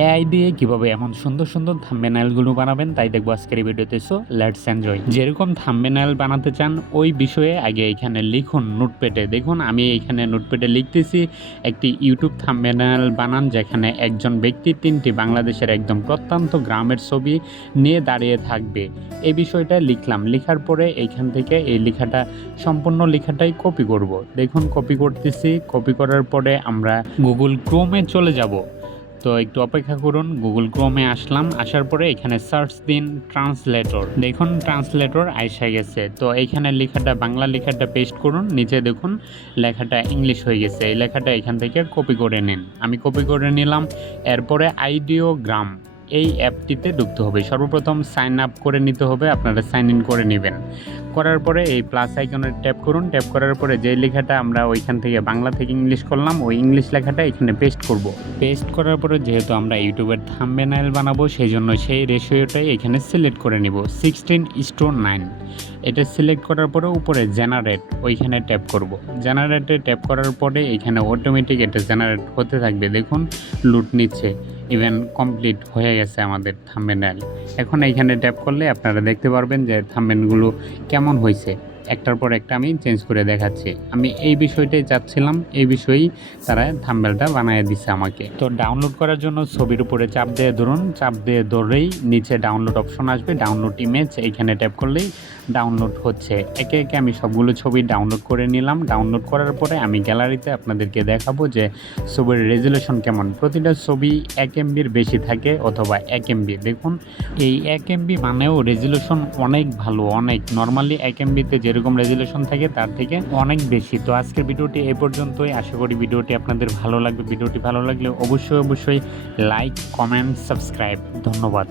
AI দিয়ে কিভাবে এমন সুন্দর সুন্দর থাম্বনেইলগুলো বানাবেন তাই দেখবো আজকের এই ভিডিওতে। So let's enjoy. যেরকম থাম্বনেইল বানাতে চান ওই বিষয়ে আগে এখানে লিখুন নোটপ্যাডে। দেখুন আমি এখানে নোটপ্যাডে লিখতেছি একটি ইউটিউব থাম্বনেইল বানান যেখানে একজন ব্যক্তি 3টি বাংলাদেশের একদম প্রত্যন্ত গ্রামের ছবি নিয়ে দাঁড়িয়ে থাকবে। এই বিষয়টা লিখলাম। লেখার পরে এইখান থেকে এই লেখাটা সম্পূর্ণ লেখাটাই কপি করব। দেখুন কপি করতেছি। কপি করার পরে আমরা গুগল ক্রোমে চলে যাব। তো একটু অপেক্ষা করুন। গুগল ক্রোমে আসলাম। আসার পরে এখানে সার্চ দিন ট্রান্সলেটর। দেখুন ট্রান্সলেটর আইসা গেছে। তো এইখানে লেখাটা বাংলা লেখাটা পেস্ট করুন। নিচে দেখুন লেখাটা ইংলিশ হয়ে গেছে। এই লেখাটা এখান থেকে কপি করে নিন। আমি কপি করে নিলাম। এরপরে আইডিওগ্রাম এই অ্যাপটিতে ঢুকতে হবে। সর্বপ্রথম সাইন আপ করে নিতে হবে। আপনারা সাইন ইন করে নেবেন। করার পরে এই প্লাস আইকনে ট্যাপ করুন। ট্যাপ করার পরে যে লেখাটা আমরা ওইখান থেকে বাংলা থেকে ইংলিশ করলাম ওই ইংলিশ লেখাটা এখানে পেস্ট করব। পেস্ট করার পরে যেহেতু আমরা ইউটিউবের থাম্বনেইল বানাবো সেই জন্য সেই রেশিওটাই এখানে সিলেক্ট করে নিব 16:9। এটা সিলেক্ট করার পরে উপরে জেনারেট ওইখানে ট্যাপ করব। জেনারেটে ট্যাপ করার পরে এখানে অটোমেটিক এটা জেনারেট হতে থাকবে। দেখুন লুট নিচ্ছে। ইভেন কমপ্লিট হয়ে গেছে আমাদের থাম্বনেইল। এখন এইখানে ট্যাপ করলে আপনারা দেখতে পারবেন যে থাম্বনেইলগুলো কেমন হয়েছে। একটার পর একটা আমি চেঞ্জ করে দেখাচ্ছি। আমি এই বিষয়টাই চাচ্ছিলাম, এই বিষয়েই তারা থাম্বনেইলটা বানিয়ে দিচ্ছে আমাকে। তো ডাউনলোড করার জন্য ছবির উপরে চাপ দিয়ে ধরুন। চাপ দিয়ে ধরেই নিচে ডাউনলোড অপশন আসবে। ডাউনলোড ইমেজ এইখানে ট্যাপ করলেই ডাউনলোড হচ্ছে। একে একে আমি সবগুলো ছবি ডাউনলোড করে নিলাম। ডাউনলোড করার পরে আমি গ্যালারিতে আপনাদেরকে দেখাবো যে ছবির রেজুলেশন কেমন। প্রতিটা ছবি 1 MBর বেশি থাকে অথবা 1 MB। দেখুন এই 1 MB মানেও রেজুলেশন অনেক ভালো, অনেক। নর্মালি 1 MBতে যেরকম রেজুলেশন থাকে তার থেকে অনেক বেশি। তো আজকের ভিডিওটি এই পর্যন্তই। আশা করি ভিডিওটি আপনাদের ভালো লাগবে। ভিডিওটি ভালো লাগলে অবশ্যই লাইক, কমেন্ট, সাবস্ক্রাইব। ধন্যবাদ।